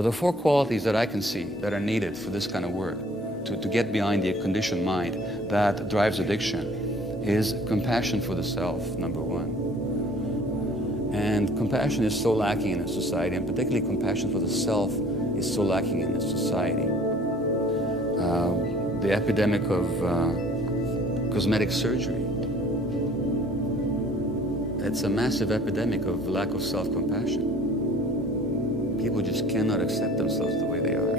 The four qualities that I can see that are needed for this kind of work, to get behind the conditioned mind that drives addiction, is compassion for the self, number one. And compassion is so lacking in a society, and particularly compassion for the self is so lacking in this society. The epidemic of cosmetic surgery, it's a massive epidemic of lack of self-compassion. People just cannot accept themselves the way they are.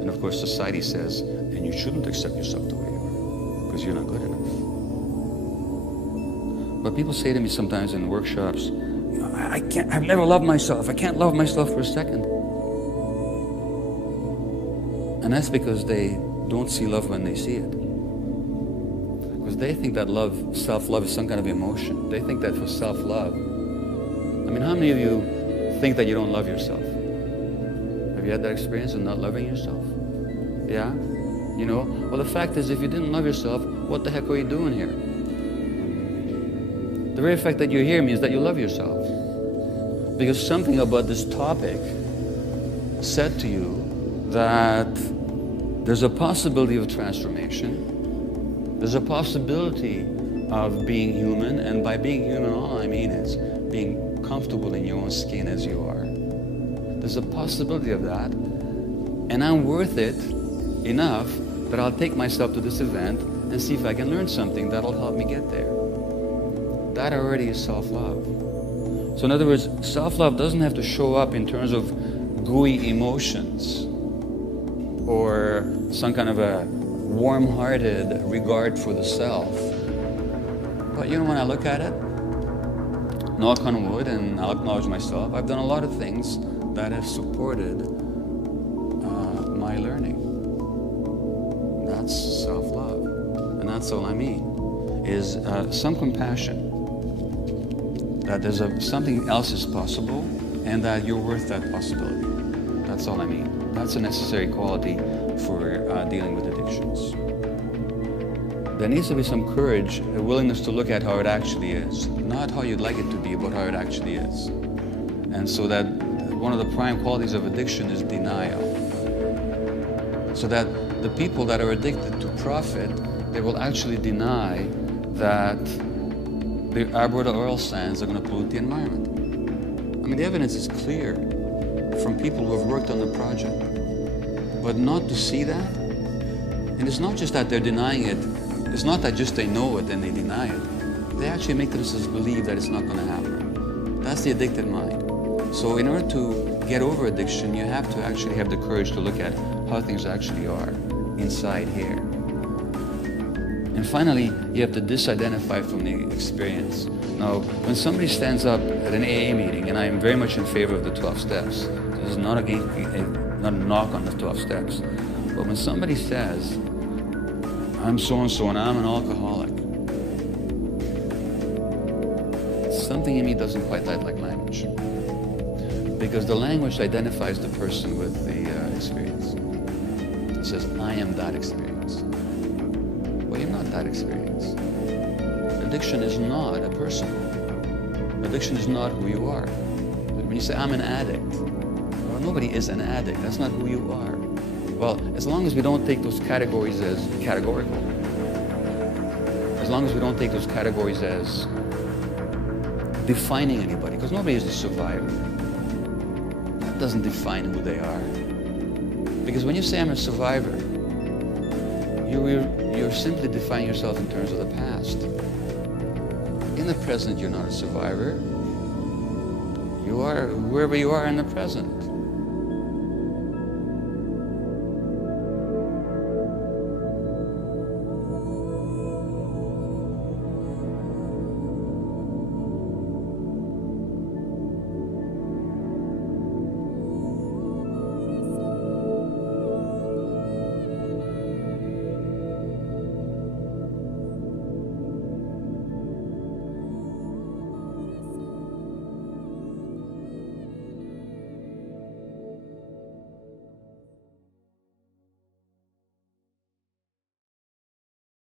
And of course society says, and you shouldn't accept yourself the way you are, because you're not good enough. But people say to me sometimes in workshops, you know, I've never loved myself. I can't love myself for a second. And that's because they don't see love when they see it. Because they think that love, self-love is some kind of emotion. They think that for self-love, I mean, how many of you think that you don't love yourself? Have you had that experience of not loving yourself? Yeah? You know? Well, the fact is, if you didn't love yourself, what the heck are you doing here? The very fact that you're here means that you love yourself. Because something about this topic said to you that there's a possibility of transformation. There's a possibility of being human, and by being human, all I mean is being comfortable in your own skin as you are. There's a possibility of that, and I'm worth it enough that I'll take myself to this event and see if I can learn something that'll help me get there. That already is self-love. So in other words, self-love doesn't have to show up in terms of gooey emotions or some kind of a warm-hearted regard for the self. But you know, when I look at it, knock on wood, and I'll acknowledge myself, I've done a lot of things that have supported my learning. That's self-love. And that's all I mean, is some compassion. That there's something else is possible, and that you're worth that possibility. That's all I mean. That's a necessary quality for dealing with addictions. There needs to be some courage, a willingness to look at how it actually is. Not how you'd like it to be, but how it actually is. And so that one of the prime qualities of addiction is denial. So that the people that are addicted to profit, they will actually deny that the arboreal oil sands are going to pollute the environment. I mean, the evidence is clear from people who have worked on the project. But not to see that, and it's not just that they're denying it, it's not that just they know it and they deny it. They actually make themselves believe that it's not going to happen. That's the addicted mind. So in order to get over addiction, you have to actually have the courage to look at how things actually are inside here. And finally, you have to disidentify from the experience. Now, when somebody stands up at an AA meeting, and I am very much in favor of the 12 steps, this is not a knock on the 12 steps, but when somebody says, I'm so-and-so and I'm an alcoholic, something in me doesn't quite like language. Because the language identifies the person with the experience. It says, I am that experience. Well, you're not that experience. Addiction is not a person. Addiction is not who you are. When you say, I'm an addict, well, nobody is an addict. That's not who you are. Well, as long as we don't take those categories as categorical, as long as we don't take those categories as defining anybody, because nobody is a survivor. That doesn't define who they are. Because when you say I'm a survivor, you're simply defining yourself in terms of the past. In the present, you're not a survivor. You are whoever you are in the present.